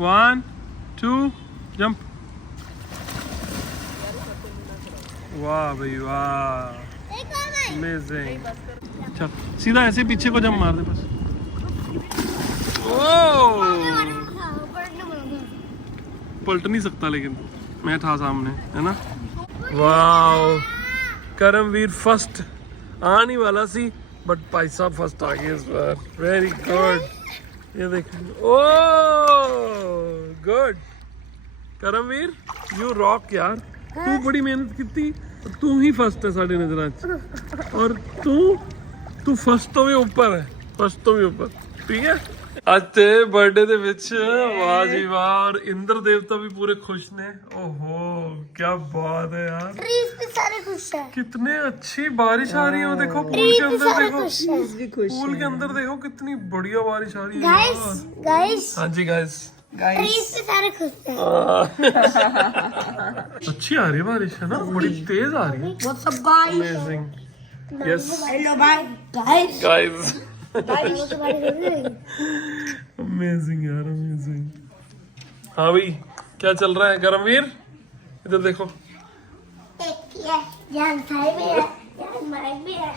1 2 jump. वाह भाई वाह, अमेजिंग। चल सीधा ऐसे पीछे को जंप मार दे बस। ओह पलट नहीं सकता लेकिन मैं था सामने, है ना। वाह करमवीर फर्स्ट आने वाला सी, बट भाई साहब फर्स्ट आ गए इस बार। Very good. ये देखो, oh good Karamveer, you rock यार। तू बड़ी मेहनत की, तू ही फर्स्ट है साड़ी नजर। और तू फर्स्ट तो भी ऊपर है, फर्स्ट तो भी ऊपर, ठीक है। ਅੱਜ ਤੇ बर्थडे ਦੇ ਵਿੱਚ ਵਾਹ ਜੀ ਵਾਹ, और इंद्र देवता भी पूरे खुश ने। ओहो क्या बात है यार, ट्रीज पे सारे खुश हैं। कितने अच्छी बारिश आ रही है। वो देखो पूल के अंदर, देखो पूल के अंदर देखो कितनी बढ़िया बारिश आ रही है। गाइस हाँ जी गाइस, ट्रीज पे सारे खुश हैं। अच्छी आ रही है बारिश, है ना, बड़ी तेज आ रही है। What's up guys, amazing. Yes hello bye guys, guys, बारिश अमेजिंग यार, अमेजिंग। हाँ भाई क्या चल रहा है करमवीर, इधर देखो। एक ये जान भाई भी है, जान भाई भी है।